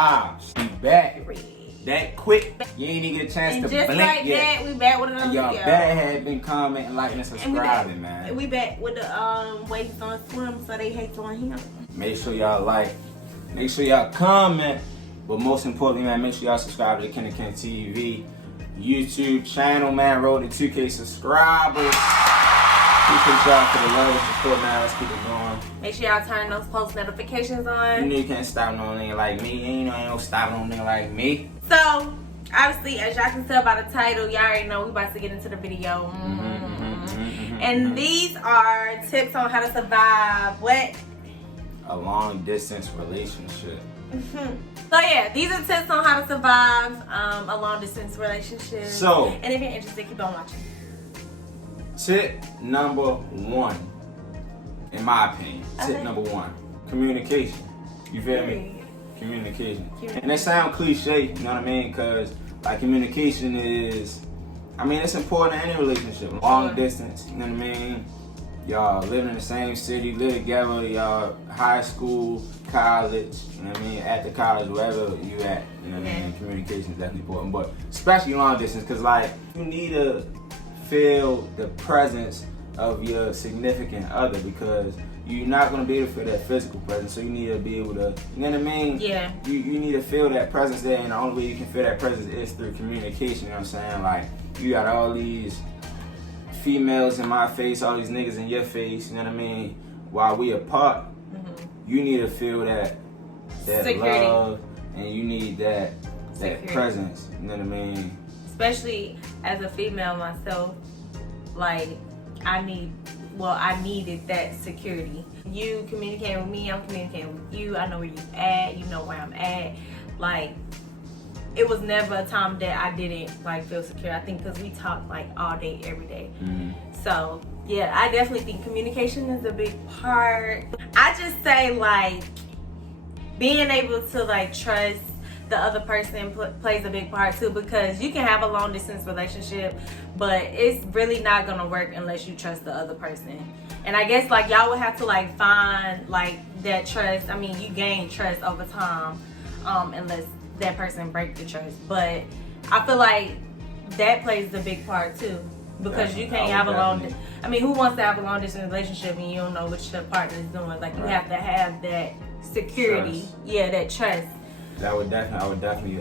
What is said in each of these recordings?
vibes. We back. That quick, you ain't even get a chance to blink like yet. That, we back with another y'all video. better have been commenting, liking, and subscribing, man. We back with the waist on swim, so they hate on him. Make sure y'all like, make sure y'all comment, but most importantly, man, make sure y'all subscribe to the KEN&KenTV YouTube channel, man. Road to 2K subscribers. Appreciate y'all for the love and support, man. Let's keep it going. Make sure y'all turn those post notifications on. You know you can't stop no nigga like me. You know ain't no stopping no nigga like me. So, obviously, as y'all can tell by the title, y'all already know we about to get into the video. And these are tips on how to survive what? A long distance relationship. So yeah, these are tips on how to survive a long distance relationship. So, and if you're interested, keep on watching. Tip number one, in my opinion, tip number one, communication. You feel me? Communication. And it sounds cliche, you know what I mean? Because like communication is, I mean, it's important in any relationship. Long distance, you know what I mean? Y'all live in the same city, live together, y'all high school, college, you know what I mean? After college, wherever you at, you know what I mean? Communication is definitely important, but especially long distance, because like you need to feel the presence of your significant other, because you're not going to be able to feel that physical presence, so you need to be able to, you know what I mean? Yeah. You need to feel that presence there, and the only way you can feel that presence is through communication, you know what I'm saying? Like, you got all these females in my face, all these niggas in your face, you know what I mean? While we apart, you need to feel that security. Love, and you need that presence, you know what I mean? Especially as a female myself, like I needed that security. You communicating with me, I'm communicating with you. I know where you at, you know where I'm at. Like, it was never a time that I didn't like feel secure. I think because we talk like all day, every day. So yeah, I definitely think communication is a big part. I just say like being able to like trust the other person plays a big part too, because you can have a long distance relationship, but it's really not gonna work unless you trust the other person. And I guess like y'all would have to like find like that trust. I mean, you gain trust over time, unless that person break the trust. But I feel like that plays the big part too, because you can't have a long. I mean, who wants to have a long distance relationship and you don't know what your partner is doing? Like you have to have that security, that trust. I would definitely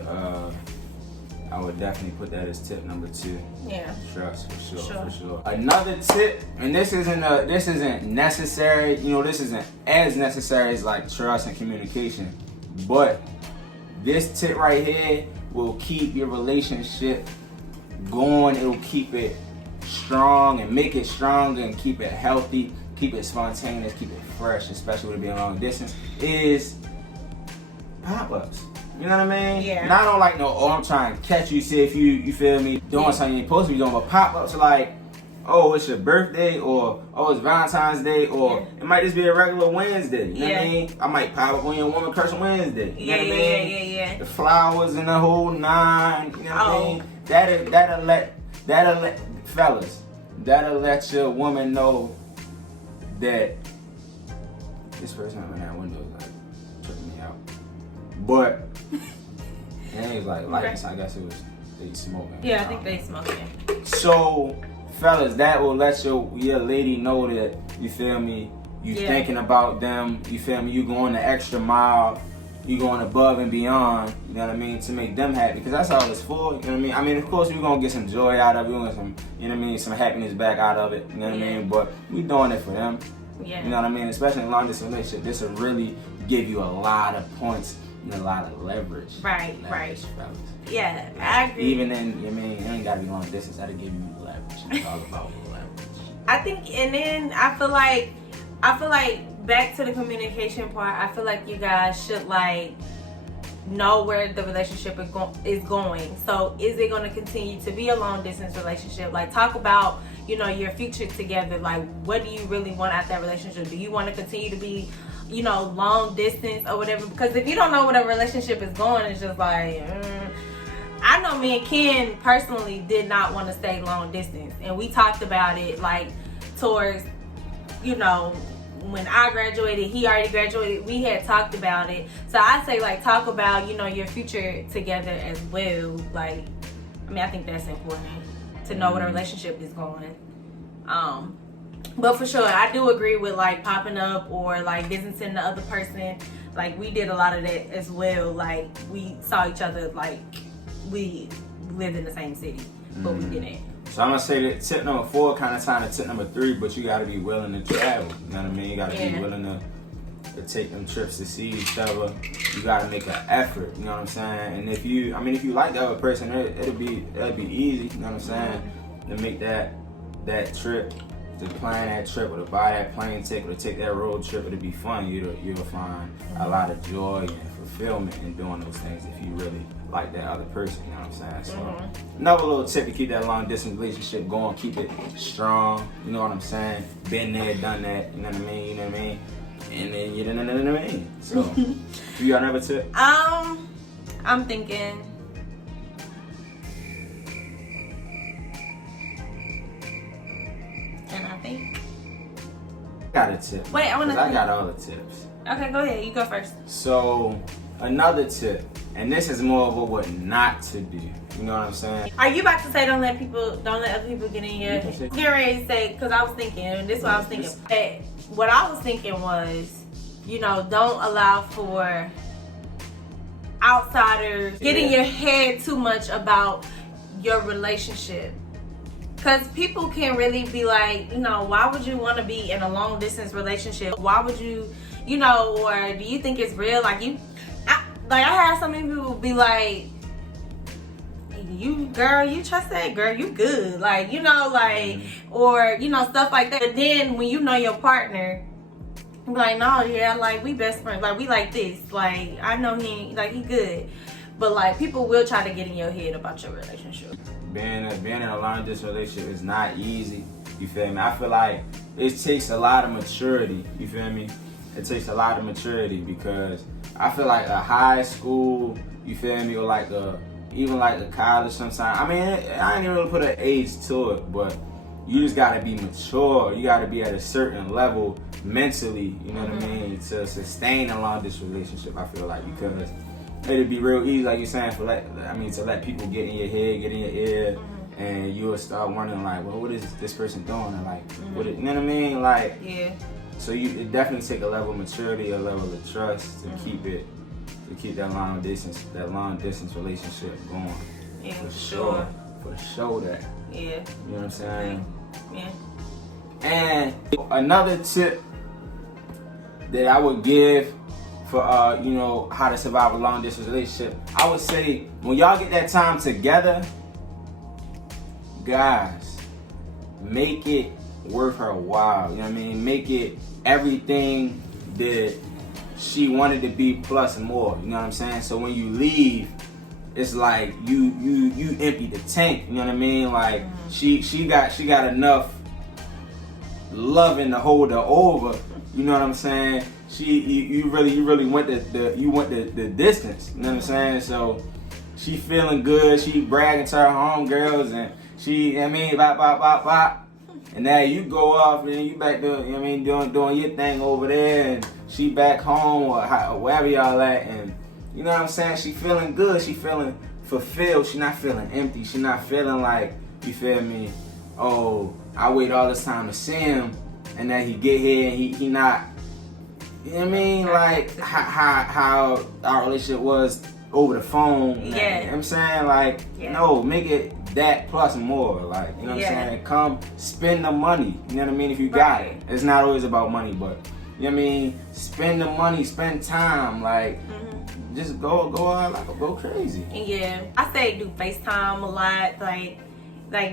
put that as tip number 2. Yeah. Trust, for sure. Another tip, and this isn't necessary, you know, this isn't as necessary as like trust and communication, but this tip right here will keep your relationship going. It'll keep it strong and make it stronger and keep it healthy, keep it spontaneous, keep it fresh, especially with it being long distance, is pop-ups. You know what I mean? Yeah. And I don't like I'm trying to catch you, see if you feel me, doing something you ain't supposed to be doing, but pop-ups are like, oh, it's your birthday, or oh, it's Valentine's Day, or it might just be a regular Wednesday. You know what I mean? I might pop up on your woman crush Wednesday. You know what I mean? Yeah. The flowers and the whole 9. You know what I mean? That'll let fellas, that'll let your woman know that this person in that window is like tripping me out. But and he was like lights. I guess it was they smoking. Yeah, I think they smoking. So, fellas, that will let your lady know that, you feel me, you thinking about them. You feel me? You going the extra mile. You going above and beyond. You know what I mean, to make them happy, because that's all it's for. You know what I mean? I mean, of course, we're gonna get some joy out of it. We're gonna get some, you know what I mean, some happiness back out of it. You know what I mean? But we doing it for them. Yeah. You know what I mean? Especially in a long distance relationship, this will really give you a lot of points and a lot of leverage. Right. Fellas. Yeah, I agree. Even in, I mean, it ain't gotta be long distance. That'll give you leverage. It's all about leverage. I think, and then I feel like back to the communication part, I feel like you guys should like know where the relationship is going. So is it going to continue to be a long distance relationship? Like, talk about, you know, your future together. Like, what do you really want out that relationship? Do you want to continue to be, you know, long distance or whatever? Because if you don't know where the relationship is going, it's just like, I know me and Ken personally did not want to stay long distance, and we talked about it like towards, you know, when I graduated, he already graduated. We had talked about it. So I say, like, talk about, you know, your future together as well. Like, I mean, I think that's important to know what a relationship is going. But for sure, I do agree with, like, popping up or, like, visiting the other person. Like, we did a lot of that as well. Like, we saw each other, like, we lived in the same city, but we didn't. So I'm gonna say that tip number 4 kind of time to tip number 3, but you gotta be willing to travel. You know what I mean? You gotta be willing to take them trips to see each other. You gotta make an effort. You know what I'm saying? And if you like the other person, it'll be easy. You know what I'm saying? To make that trip, to plan that trip, or to buy that plane ticket, or to take that road trip, it'll be fun. You'll find a lot of joy and fulfillment in doing those things if you really like that other person. You know what I'm saying? So another little tip to keep that long distance relationship going, keep it strong. You know what I'm saying? Been there, done that. You know what I mean? You know what I mean? And then you know what I mean. So, do you got another tip? I'm thinking. And I think. Got a tip. Wait, I got all the tips. Okay, go ahead. You go first. So, another tip, and this is more of a what not to do. You know what I'm saying? Are you about to say don't let other people get in your? Get ready to say, because I was thinking, and this is what I was thinking. But what I was thinking was, you know, don't allow for outsiders getting your head too much about your relationship. Because people can really be like, you know, why would you want to be in a long distance relationship? Why would you, you know, or do you think it's real? Like I had so many people be like, you trust that girl, you good. Like, you know, like, or, you know, stuff like that. But then when you know your partner, be like, no, yeah, like, we best friends. Like, we like this. Like, I know he good. But, like, people will try to get in your head about your relationship. Being in a long distance relationship is not easy. You feel me? I feel like it takes a lot of maturity. You feel me? It takes a lot of maturity because I feel like a high school, you feel me, or like even like a college sometimes. I mean, I ain't even really put an age to it, but you just gotta be mature. You gotta be at a certain level mentally, you know what I mean, to sustain a long distance relationship. I feel like because it'd be real easy, like you're saying, to let people get in your head, get in your ear, and you'll start wondering like, well, what is this person doing? And like, you know what I mean? Like, yeah. So it definitely take a level of maturity, a level of trust to keep that long distance relationship going. Yeah, for sure. For sure that. Yeah. You know what I'm saying? Yeah. And another tip that I would give for you know, how to survive a long distance relationship, I would say when y'all get that time together, guys, make it worth her while. You know what I mean? Make it everything that she wanted to be plus and more. You know what I'm saying? So when you leave, it's like you empty the tank. You know what I mean? Like she got enough loving to hold her over. You know what I'm saying? You really went the distance. You know what I'm saying? So she feeling good. She bragging to her homegirls, and she, I mean, bop. And now you go off and you back to, you know what I mean, doing your thing over there, and she back home or wherever y'all at, and you know what I'm saying? She feeling good. She feeling fulfilled. She not feeling empty. She not feeling like, you feel me? Oh, I wait all this time to see him, and then he get here and he not. You know what I mean? Like how our relationship was over the phone. Yeah. You know what I'm saying? Like, no, make it that plus more. Like, you know what I'm saying? Come spend the money. You know what I mean? If you got it. It's not always about money, but you know what I mean? Spend the money, spend time, like just go crazy. Yeah. I say do FaceTime a lot, like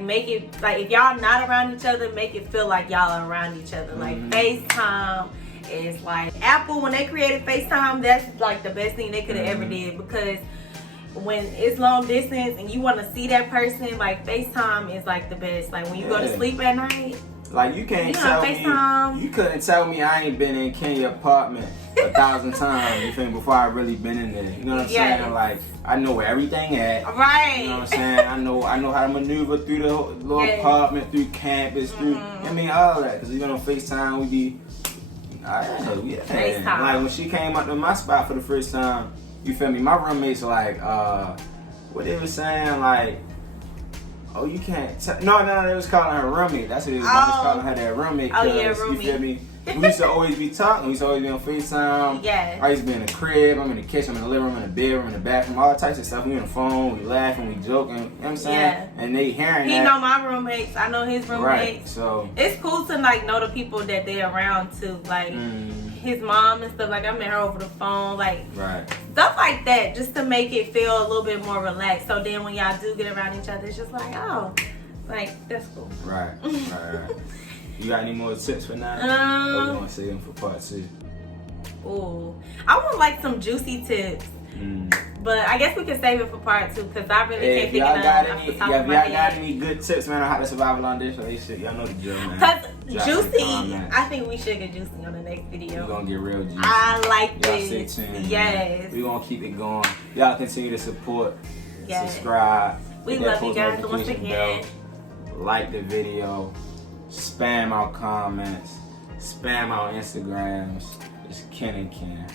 make it like if y'all not around each other, make it feel like y'all are around each other. Like FaceTime is like Apple, when they created FaceTime, that's like the best thing they could have ever did, because when it's long distance and you want to see that person, like FaceTime is like the best. Like when you go to sleep at night, like you couldn't tell me I ain't been in Kenya's apartment 1,000 times, you think, before I really been in there. You know what I'm saying? Like I know where everything at. Right. You know what I'm saying? I know how to maneuver through the little apartment, through campus, through I mean all that. Because even on FaceTime we be Yeah. FaceTime. Like when she came up to my spot for the first time, you feel me? My roommates like, what they was saying, like, oh, you can't. No, they was calling her roommate. That's what they was calling her, that roommate. Oh yeah, roommate. You feel me? We used to always be talking. We used to always be on FaceTime. Yeah. I used to be in the crib. I'm in the kitchen. I'm in the living room. I'm in the bedroom. In the bathroom. All types of stuff. We on the phone. We laughing. We joking. You know what I'm saying? Yeah. And they hearing that. He know my roommates. I know his roommates. Right. So it's cool to like know the people that they're around too. Like his mom and stuff. Like I met her over the phone. Like stuff like that, just to make it feel a little bit more relaxed. So then when y'all do get around each other, it's just like, oh, like that's cool. Right. You got any more tips for now? Or we gonna save them for part 2? Ooh, I want like some juicy tips. But I guess we can save it for part 2 because I really can't think of none off the top of my head. If y'all got any good tips, man, on how to survive a long distance relationship, y'all know the drill, man. Because juicy, I think we should get juicy on the next video. We're gonna get real juicy. I like this. Y'all stay tuned. Yes. We're gonna keep it going. Y'all continue to support, subscribe. We love you guys once again. Like the video, spam our comments, spam our Instagrams. It's Ken and Ken.